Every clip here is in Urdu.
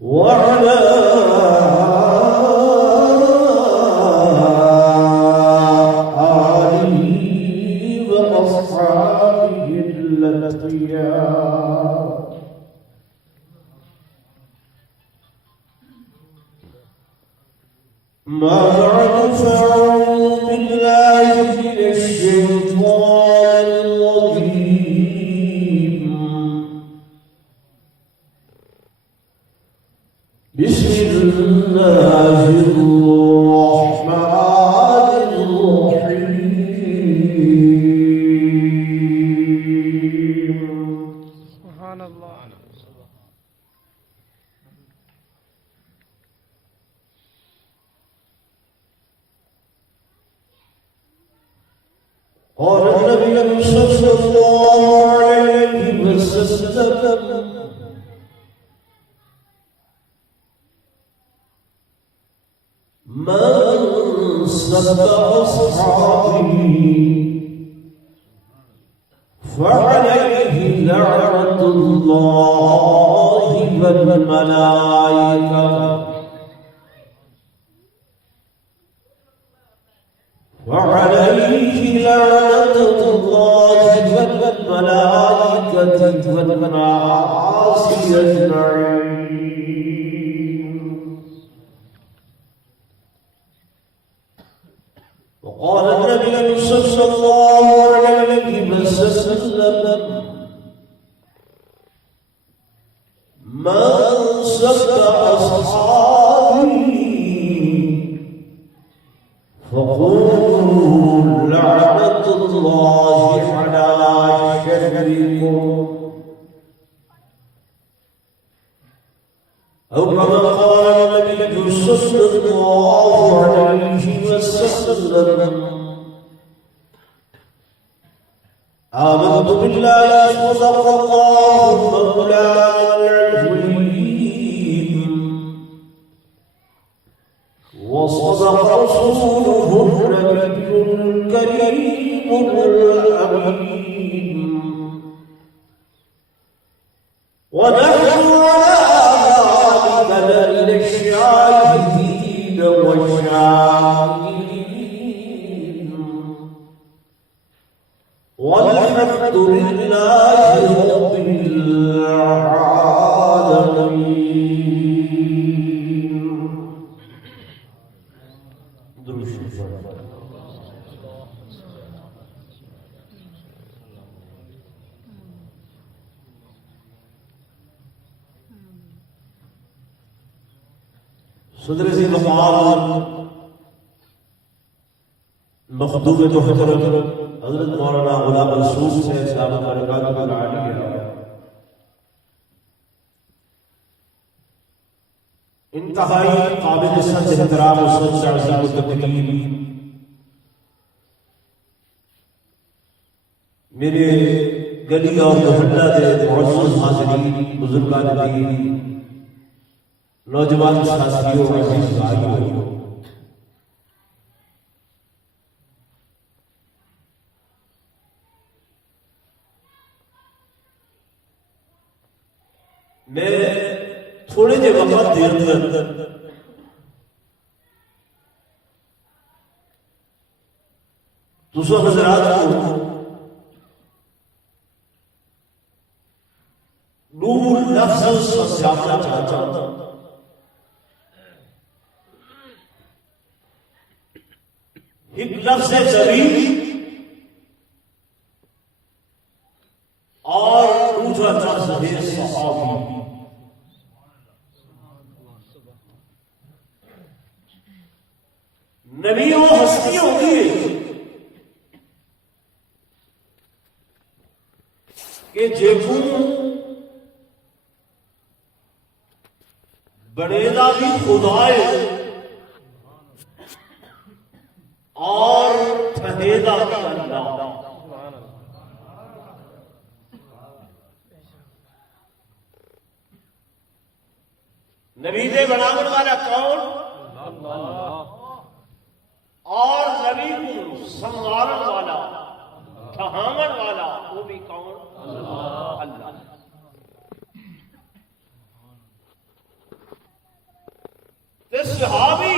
وعلى آله وأصحابه الأتقياء. ما بعد فأعوذ بالله من الشيطان الرجيم. بسم الله الرحمن الرحيم. سبحان اللہ. قال النبي صلى الله عليه وسلم: من سب أصحابي فعليه لعنة الله والملائكة وعليه لعنة الله والملائكة والناس أجمعين. وقال النبي صلى الله عليه وسلم: من سب أصحابي فقولوا لعنة الله على شركم، أو كما قال النبي صلى الله عليه وسلم: آمنت بالله وصدق الله مولانا العظيم وصدق رسوله النبي الكريم الأمين. ونحن على ذلك من الشاهدين والشاكرين، والحمد لله رب العالمين. صدر سے مقام مخدوم محترم حضرت مولانا غلام رسول سے صاحب برکات العالیہ انتہائی قابل سچ احترام و سچ عظیم التقدیر میرے گلی اور محلہ دے معزز حاضرین، بزرگان دین، نوجوان ساتھیوں، عزیز بھائیوں، میں تھوڑے جے وقت دیر تک دوسروں حضرات کو نور لفظ سمجھانا چاہتا ہوں. ایک لفظ ضریب اور دوسرا لفظ ہے صحابی. نبی وہ ہستی ہوتی ہے کہ جیکوں بڑے دا بھی خدا ہے اور تھہے دا بھی اللہ. نبی دے بناون والا کون؟ اور نبی کو سنوارن والا، تھہاون والا وہ بھی کون؟ اللہ. صحابی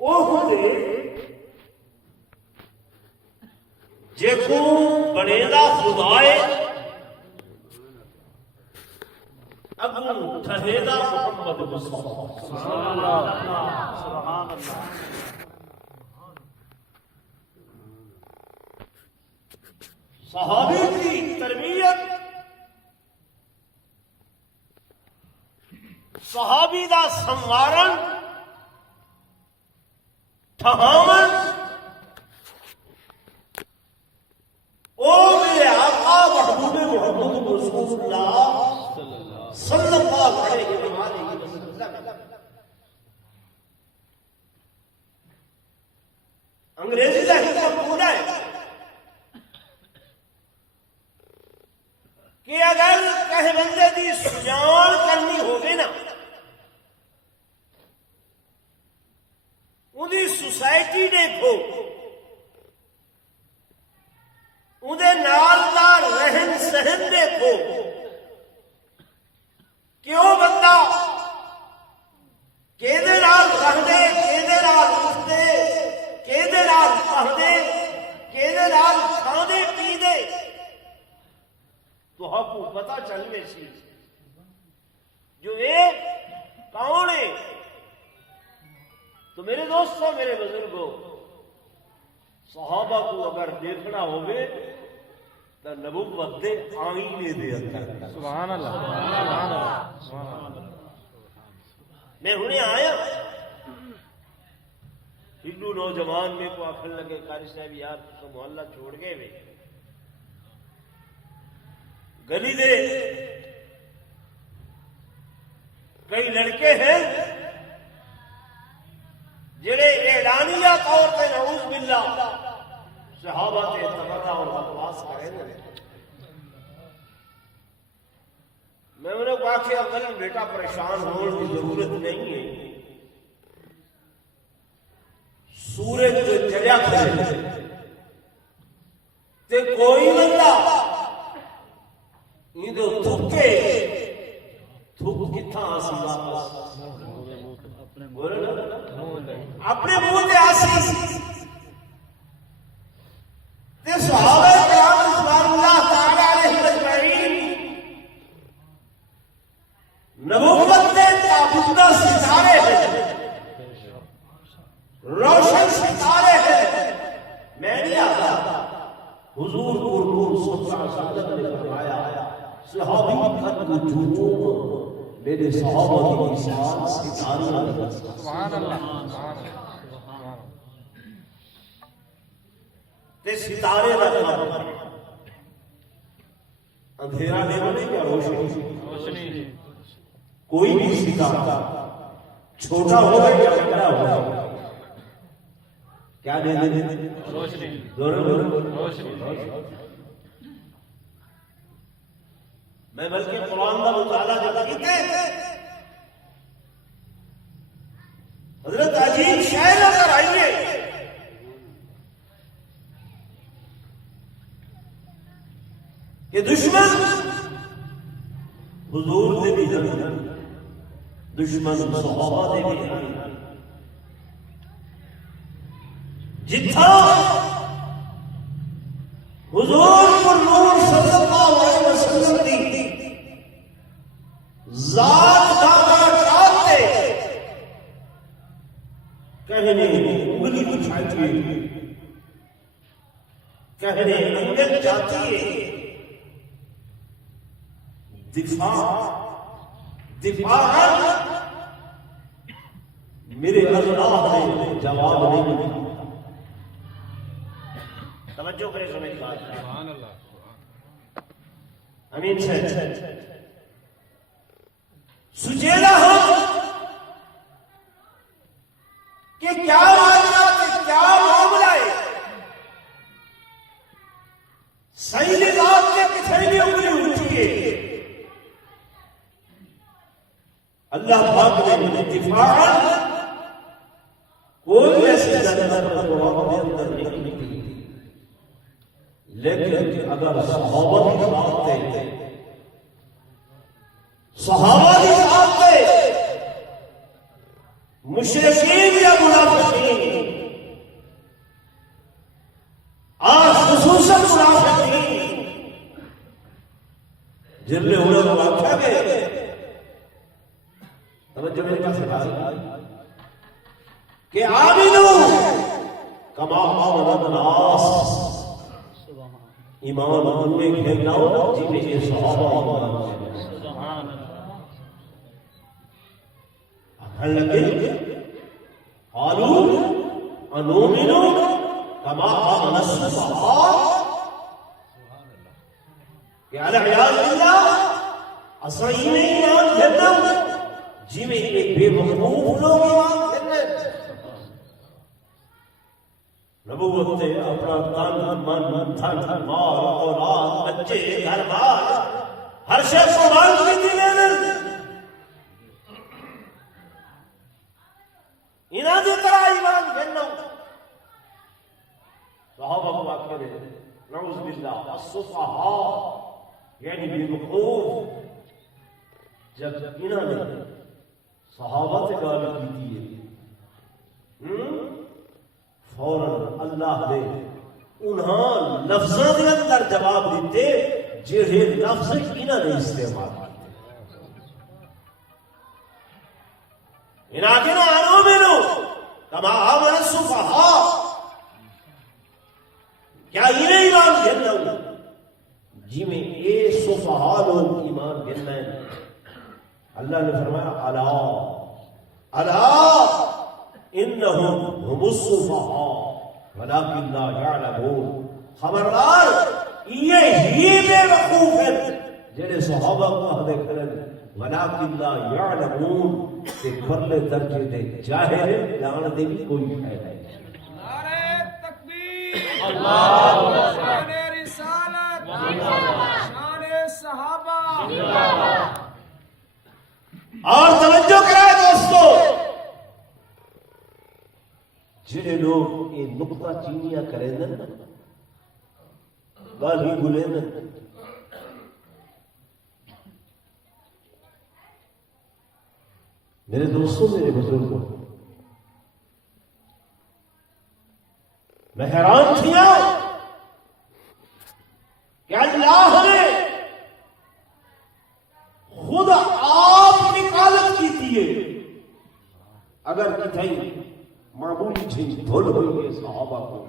وہ ہوندے جے کو بنیدا خدائے اگوں ٹھہیدا محمد مصطفیٰ سبحان اللہ سبحان اللہ. صحابی کی تربیت صحابی دا سنوارن ٹھہامن او میرے آقا محبوب محمد رسول اللہ صلی اللہ علیہ وسلم. انگریزی کا حکم پورا ہے کہ اگر کہیں بندے دی سجان کرنی ہوگی نا اندی سوسائٹی دیکھو اندے نال دا رہن سہن دیکھو کہ وہ بندہ کیدے نال رہدے کیدے نال اٹھدے کیدے نال پڑھدے کیدے نال کھاندے پیندے تو آپ کو پتا چلنے سی جو ایک کون ہے. تو میرے دوستوں میرے بزرگوں صحابہ کو اگر دیکھنا ہوگے تو نبوت دے آئینے دے اندر. سبحان اللہ سبحان اللہ سبحان اللہ. میں ہنے آیا ہندو نوجوان میں کو آخر لگے قاری صاحب یار تو محلہ چھوڑ گئے بھی گلی دے کئی لڑکے ہیں جڑے اعلانیہ طور پہ نعوذ باللہ صحابہ کے تبرہ اور بکواس کریں گے. میں انہوں کو آخر اول بیٹا پریشان ہونے کی ضرورت نہیں ہے. سورج جو چڑیا کھڑے تے کوئی بندہ یہ تھکے تھک کتھا آسی واپس اپنے منہ تے آسی. تے صحابہ کرام رضوان اللہ تعالی علیہم اجمعین نبوت کے تابوتہ ستارے ہیں روشن ستارے ہیں. میں نہیں آتا حضور قربور صلی اللہ علیہ وسلم نے فرمایا صحابی خط نجوم میرے صحابہ کی مثال ستارے. سبحان اللہ سبحان اللہ. تے ستارے کا کام اندھیرا نہیں بنے کیا روشنی. کوئی بھی ستارہ چھوٹا ہوگا یا بڑا ہوگا کیا دے دے روشنی روشنی. میں بلکہ قرآن کا مطالعہ جب کیتے حضرت عجیب شعر نظر آئیے کہ دشمن حضور دے بھی جانا دشمن صحابہ دے بھی جانا جتھا حضور پر نور صلی اللہ علیہ وسلم دی ذات دادا چاہتے کہنے انگلی اٹھاتی ہے کہنے انگل جاتی ہے دفاع میرے اللہ نے جواب نہیں دیا. توجہ کرے سمجھ بات. سبحان اللہ. امین صاحب سجیلا ہو کہ کیا معاملات ہے کیا معاملہ ہے صحیح بات کے کتنے بھی انگلی اٹھی ہے. اللہ پاک نے مجھے دفاع کوئی ایسی جنت پر اندر نہیں کی لیکن اگر صحابہ کی بات ہے صحابہ کی بات ہے مشرکین یا منافقین اور خصوصاً منافقین جن نے انہوں نے واقعہ گئے توجہ میرے پاس بات کہ آمینو کما آمن الناس ایمان ان میں کھیلاؤ جن میں یہ صحابہ ایمان ہر لگے قالوا انؤمن کما آمن السفہاء کہ العیاذ باللہ اصلا ایمان کھیلنا جی میں ایک بے وقوف لوگ ایمان کھیلنے نبوت نے اپنا تن من دھن مال اولاد بچے گھر بار ہر شے قربان کی تھی انہاں دی طرح ایمان کھیلنا صحابہ کو واقع دے نعوذ باللہ الصفہاء یعنی بے وقوف جب انہاں نے صحابہ سے گال کی تھی فوراً اللہ نے انہاں لفظوں کے اندر جواب دیتے جہے لفظ انہاں نے استعمال انہاں کے آمنو کما آمن السفہاء کیا انہیں ایمان گھرنا ہوں جی میں اے سفہاء لوگ ایمان گھرنا ہے اللہ نے فرمایا الا انہم هم السفہاء ولکن لا یعلمون خبردار یہ ہی بے وقوف ہے جنہیں صحابہ کو ہدے کرن ولکن لا یعلمون کہ پرلے درجے دے جاہل جان دے بھی کوئی ہے نہیں نعرہ تکبیر اللہ شان رسالت شان صحابہ اور توجہ کرائے دوستو جنہیں لوگ یہ نقطہ چینیاں کریں دن گالی گلیں دن میرے دوستوں میرے بزرگوں میں حیران تھیا کہ اللہ نے خود آپ نکالت کی تھی اگر کتھائی معمولی چیز دھول ہوئی ہے صحابہ کو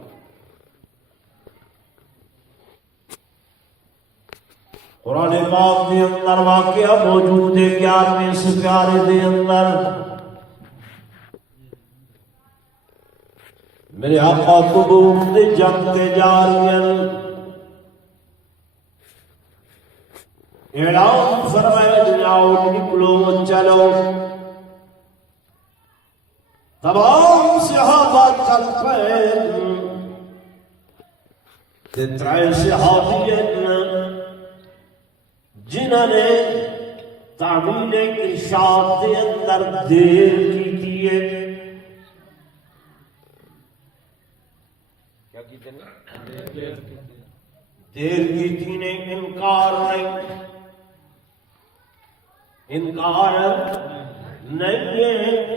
قرآن پاک کے اندر واقعہ موجود ہے 11ویں سپارے دے اندر میرے آقا تبوک دے جنگ تے جا رہی اعلان فرمایا جاؤ نکلو چلو تمام صحابہ چل پئے تے ترائے صحابی جنہوں نے تعمیل ارشاد دے اندر دیر کی تھی کیا کیتے ہیں دیر کی تھی نے انکار نہیں ہے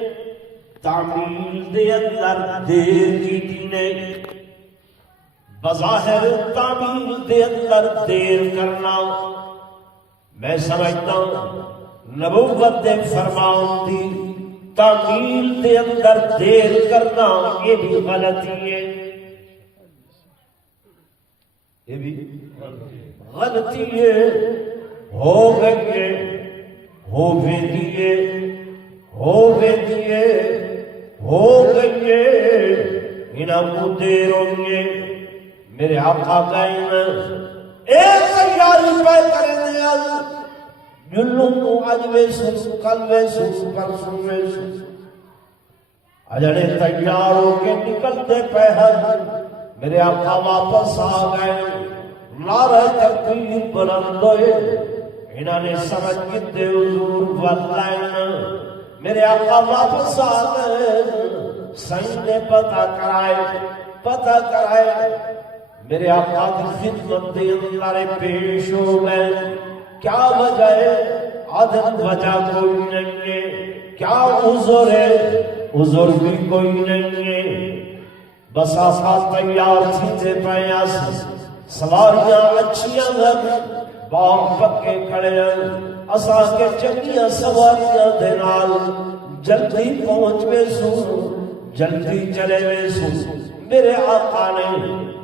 تعمیل دے اندر دیر کی تھی نے بظاہر تعمیل دے اندر دیر کرنا میں سمجھتا ہوں نبوت دے فرمان دی تعمیل دے اندر دیر کرنا یہ بھی غلطی ہے یہ بھی غلطی ہے ہو گئی ہو گئی ہو گئی انہاں کو دیر ہوگی میرے آقا کہیں ایک تیاری پہ کریں دیا جلوں کو آج ویسو کل ویسو پرسوں ویسو اجڑے تیار ہو کے نکلتے پہ میرے آقا واپس آ گئے نعرہ تکبیر بلند ہوئے انہوں نے سمجھ کتے حضور واللائن میرے آقا واپس آ گئے سنگ نے پتہ کرائے میرے آقا کی خدمت دے اندر پیش ہو گئے کیا وجہ ہے عادت وجہ کوئی نہیں ہے، کیا عذر ہے؟ عذر بھی کوئی نہیں ہے، بس آسا تیار تھی پیاس سواریاں اچھیاں گھر باغ پکے کھڑے ہیں، اسا کے چنگیاں سواریاں دے نال جلدی پہنچ وے سو، جلدی چلے وے سو۔ میرے آقا نے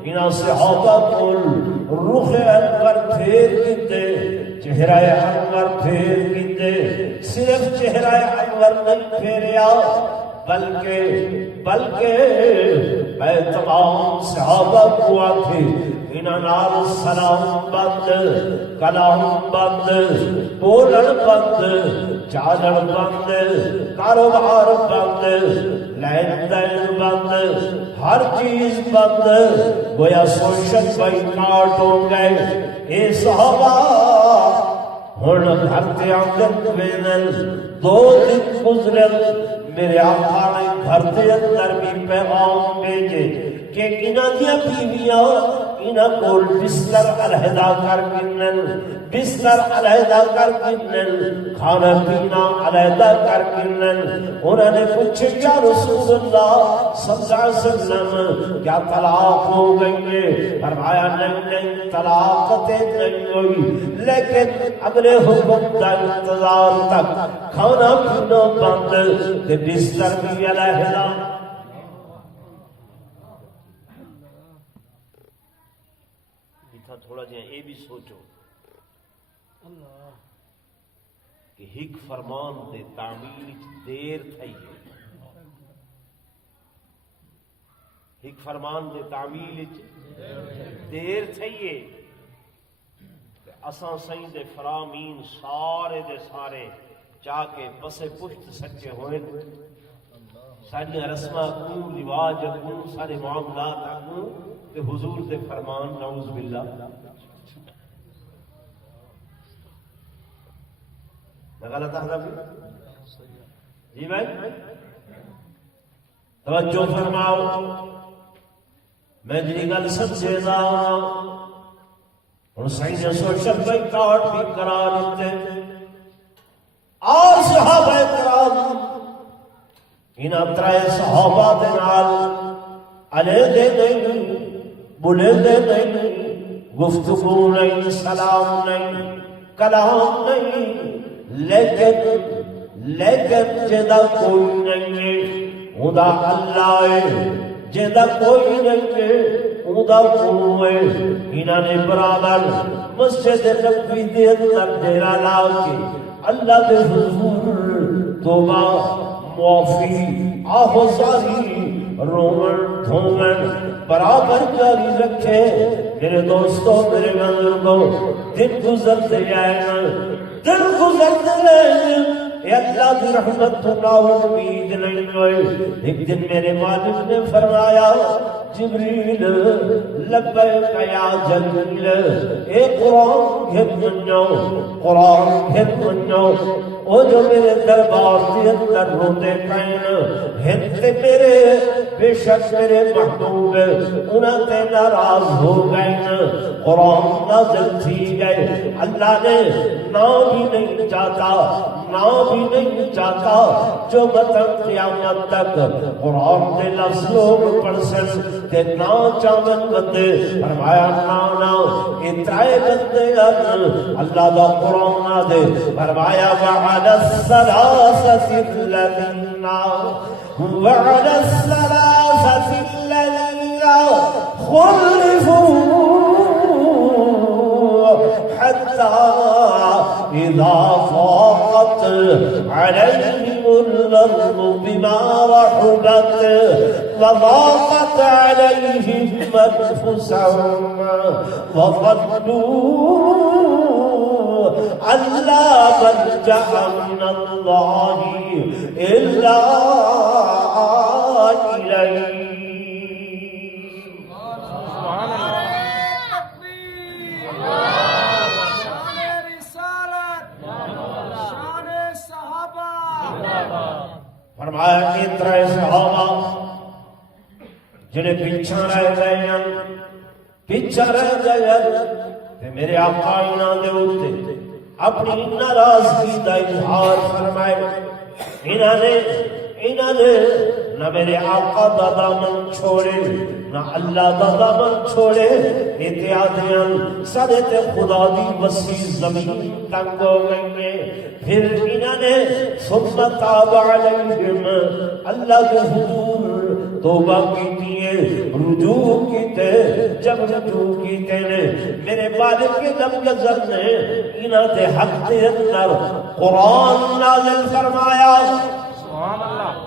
انہاں صحابہ کو رخ انور پھیر کیتے، چہرہ انور پھیر کیتے، صرف چہرہ انور نہیں پھیریا بلکہ اے تمام صحابہ کو آتے انہاں نال سلام بند، کلام بند، بولن بند، چالن بند، کاروبار بند، لین دین بند، ہر چیز بند، گویا سوشل بائیکاٹ ہو گئے۔ اے صحابہ ہن گھر تے آنگن وینن، 2 دن گزرن، میرے آقا نے گھر تے اندر بھی پیغام بھیجے کہ انہاں دیاں بیویاں انہاں کول بستر علیحدہ کر گنن، بستر علیحدہ کر گنن، کھانا پینا علیحدہ کر گنن۔ انہوں نے پوچھے یا رسول اللہ صلی اللہ علیہ وسلم کیا طلاق ہو گئی ہے؟ فرمایا نہیں طلاق تے نہیں ہوئی، لیکن اگلے حکم دا انتظار تک کھانا پینا بند تے بستر بھی علیحدہ۔ تھوڑا جہاں یہ بھی سوچو کہ ہک فرمان دے تعمیل دیر تھئی ہے، ہک فرمان دے تعمیل دیر تھئی ہے، اساں سائیں دے فرامین سارے دے سارے چاہ کے پسے پشت سچے ہوئے، ساری رسمہ کو رواج کو سارے معاملات کو کہ حضور دے فرمان نعوذ باللہ غلط حضرت جی بھائی توجہ فرماؤ، میں جی گل سمجھے دا اور صحیح نے سوشل بائیکاٹ بھی قرار دیتے اور صحابہ کرام انہاں ترے صحابہ دے نال علیحدے نہیں، بلے دے نہیں، گفتگو نہیں، سلام نہیں، کلام نہیں، لیکن جدا کوئی نہیں ہے ادا اللہ ہے، جدا کوئی نہیں ہے ادا کو ہے۔ انہاں نے برابر مسجد نبوی دے اندر ڈیرا لا کے اللہ دے حضور توبہ معافی آہوزاری رومن دھومن برابر جاری رکھے۔ میرے دوستوں میرے بزرگوں دن گزرتے جائیں، دن گزرتے رہے، اے اللہ کی رحمت نہ امید نہیں ہوئی۔ ایک دن میرے مالک نے فرمایا جبریل لبیک یا جلیل، اے قرآن گھر منو، قرآن گھر منو۔ او جو میرے دربار کے اندر روتے کہیں ہندے میرے بے شک میرے محبوب انہاں تے ناراض ہو گئے، قرآن نازل تھی گئے۔ اللہ نے نا بھی نہیں چاہتا، نا بھی نہیں چاہتا جو مطلب قیامت تک قرآن دے لفظ لوگ پڑھ سن تے نا چاہن بندے۔ فرمایا نا اترائے بندے اللہ دا قرآن دے۔ فرمایا وعلى الثلاثة الذين خلفوا حتى إذا ضاقت عليهم الأرض بما رحبت وضاقت عليهم أنفسهم وظنوا أن لا ملجأ من الله إلا إليه۔ فرمایا کہ ترے صحابہ جنہیں پیچھا رہ گئے، پیچھا رہ گئے تے میرے آقا انہاں دے اوتے اپنی ناراضگی کا اظہار فرمائے انہوں نے نہ میرے آقا دا دامن چھوڑے نہ اللہ دا دامن چھوڑے اتیادیاں سارے تے خدا دی وسیع زمین تنگ ہو گئی پھر انہوں نے ثم تاب علیہم اللہ کے حضور توبہ کیتی ہے رجوع کیتے جب رجوع کیتے نے میرے مالک کے لم نظر نے انہاں دے حق دے اندر قرآن نازل فرمایا سبحان اللہ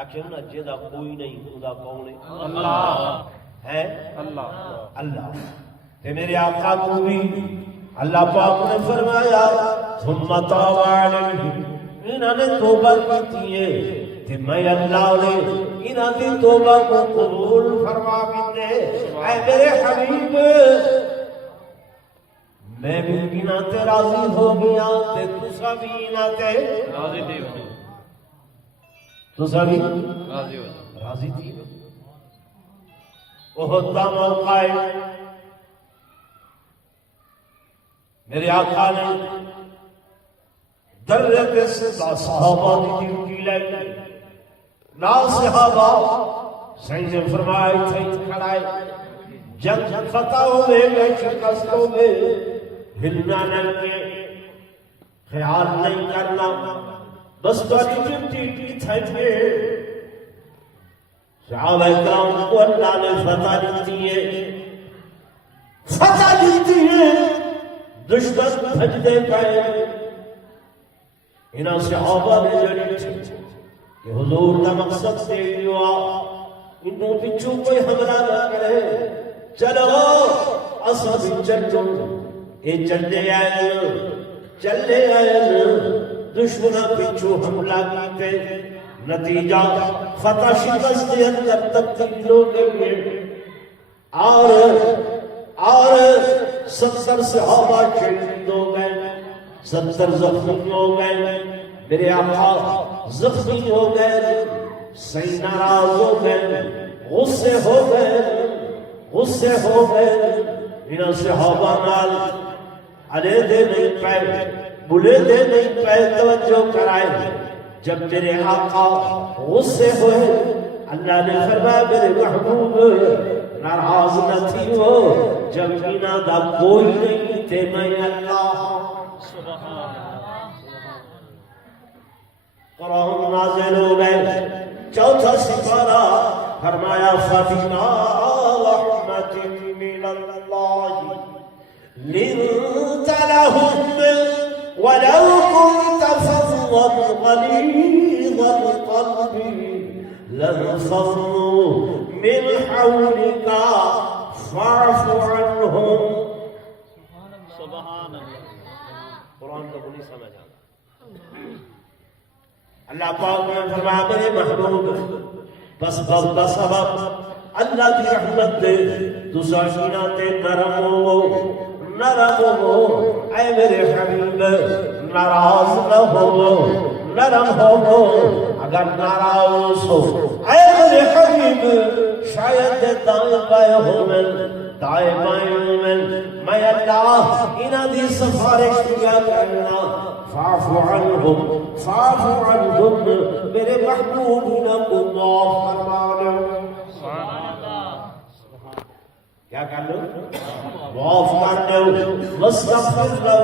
آخر نا جیدہ کوئی نہیں خدا کون ہے اللہ ہے اللہ اللہ تے میرے آقا کو بھی اللہ پاک نے فرمایا ثم تاب علیہم انہوں نے توبہ کی ہے تے میں اللہ نے انہوں نے توبہ کو قبول فرما کیتے اے میرے حبیب میں بھی انہوں تے راضی ہو گیا تے تسا بھی انہوں تے راضی تھی ہو تسا بھی راضی ہو راضی تھی بہت دا موقع ہے میرے آقا نے درد سے صحابہ کی ڈیوٹی لائی لا صحابہ سید نے فرمایا تھے کھڑائے جنگ فتح ہوئے گئے شکست ہوئے ہلنا نہیں خیال نہیں کرنا بس بڑی ڈیوٹی کی تھے صحابہ کرام کو اللہ نے فتح دیتی ہے دشمن بھجدے پائے انہاں صحابہ نے جڑی تھی کہ حضور کا مقصد سے ہوا انہوں پچھو کوئی حملہ نہ کرے چلو اسا بھی چلو اے چلے آئے دشمن پچھو حملہ کیتے نتیجہ فتح شکست کے اندر تبدیل ہو گئی اور 70 صحابہ شہید ہو گئے 70 زخمی ہو گئے میرے آقا زخمی ہو گئے صحیح ناراض ہو گئے غصے ہو گئے انہاں صحابہ نال علیہ دے نہیں پائے بلے دے نہیں پائے توجہ کرائے جب میرے آقا غصے ہوئے اللہ نے فرمایا میرے محبوب ناراض نہ تھی ہو جب انہاں دا کوئی نہیں تے میں اللہ قرآن نازل ہو گئے چوتھا سپارہ فرمایا فبما رحمت من اللہ لنت لهم ولو كنت فظا غليظ القلب لانفضوا من حولك فاعف عنهم سبحان اللہ قرآن کو نہیں سمجھ آتا اللہ پاک نے فرمایا میرے محبوب بس سبب اللہ کی رحمت دے تو ساشینا تے نرم ہو اے میرے حبیب ناراض نہ ہو نرم ہو اگر ناراض ہو اے میرے حبیب شاید دائیں بائیں ہو دائیں بائیں ہو میں اللہ انہاں دی سفارش کیا کرنا فاعف عنہم میرے محبوب انہاں کو معاف فرما لو کیا کر لو معاف کر لو واستغفر لو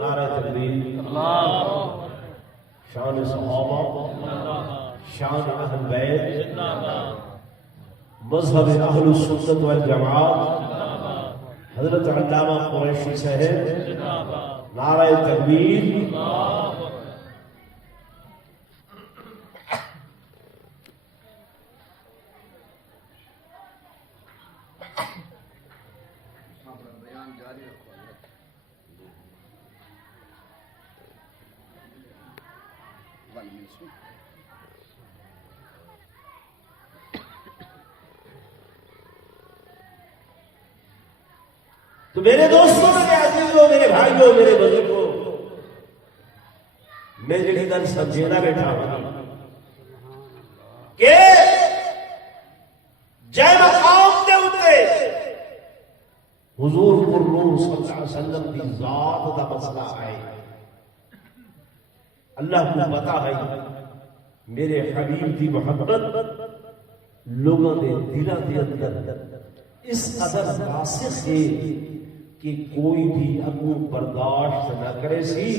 نعرہ تکبیر شان صحابہ شان اہل بیت مذہب اہل السنت والجماعت حضرت علامہ قریشی صاحب نعرہ تکبیر تو میرے دوستوں میرے عزیزوں میرے بھائیوں میرے بزرگوں میں جڑی گل سمجھنا بیٹھا ہوں کہ جے مقام دے اوتے حضور قرون صلی اللہ علیہ وسلم دی ذات دا مسئلہ ہے اللہ کو پتا ہے میرے حبیب دی محبت لوگوں دے دلاں دے اندر اس قدر راسخ ہے کہ کوئی بھی اگوں برداشت نہ کرے سی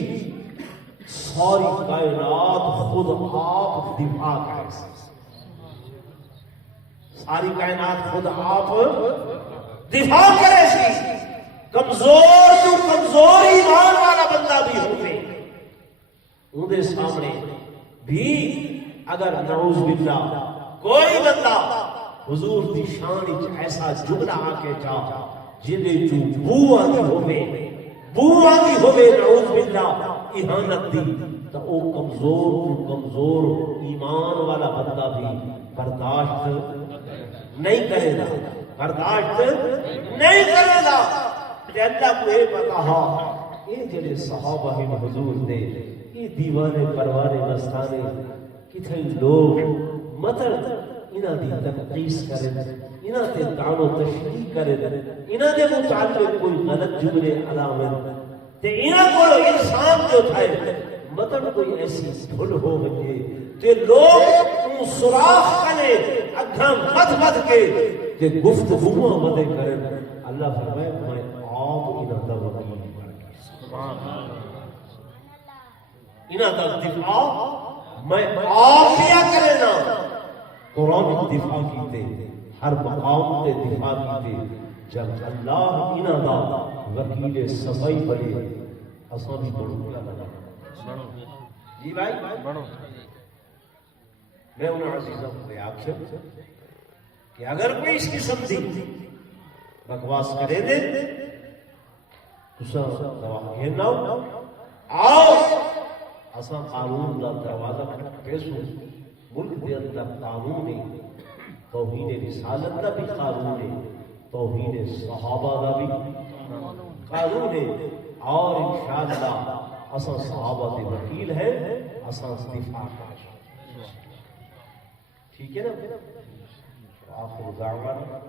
ساری کائنات خود آپ دفاع کرے سی ساری کائنات خود آپ دفاع کرے سی کمزور تو کمزور ایمان والا بندہ بھی ہوتے اندے سامنے بھی اگر نعوذ باللہ کوئی بندہ حضور دی شان وچ ایسا جملہ آ کے چاہ جدے جو بو آندی ہوے نعوذ باللہ اہانت دی تو او کمزور ایمان والا بندہ بھی برداشت نہیں کرے گا برداشت نہیں کرے گا تے اللہ کو یہ پتا ہا یہ جڑے صحابہ ہیں حضور دے یہ دیوانے پروانے مستانے کتنے لوگ مطلب انہاں دی تنقیس کرے انہاں تے طعن و تشریح کرے انہاں دے متعلق کوئی غلط جملے علامت تے انہاں کو انسان جو تھے مطلب کوئی ایسی بھول ہو گئی تے لوگ سوراخ کرے اکھاں مت کے تے گفتگو ودے کرے اللہ فرمائے میں آپ انہاں دا وکیل بن کے سبحان اللہ انہاں دا دفاع میں آپ کیا کرے نا قرآن دفاع کیتے ہر مقام تے دفاع کیتے جب اللہ انہاں دا وکیل صفائی بنے اساں بھی بڑھو جی بھائی بڑھو میں انہوں عزیزوں سے آپ سے کہ اگر کوئی اس قسم دی بکواس کرے دے تسا گھرنا آؤ اساں قانون دا دروازہ پیسو ملک دے اندر قانون ہے توہین رسالت دا بھی قانون ہے توہین صحابہ دا بھی قانون ہے اور انشاءاللہ اساں صحابہ دے وکیل ہیں اساں دفاع کریں ٹھیک ہے نا آخر دعوانا